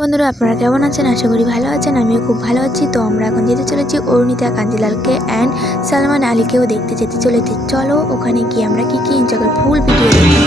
বন্ধুরা আপনারা কেমন আছেন? আশা করি ভালো আছেন। আমিও খুব ভালো আছি। তো আমরা এখন যেতে চলেছি অরুণিতা কাঞ্জিলালকে অ্যান্ড সালমান আলীকেও দেখতে যেতে চলেছি। চলো ওখানে গিয়ে আমরা কি এনজয় করি ফুল ভিডিও দেখি।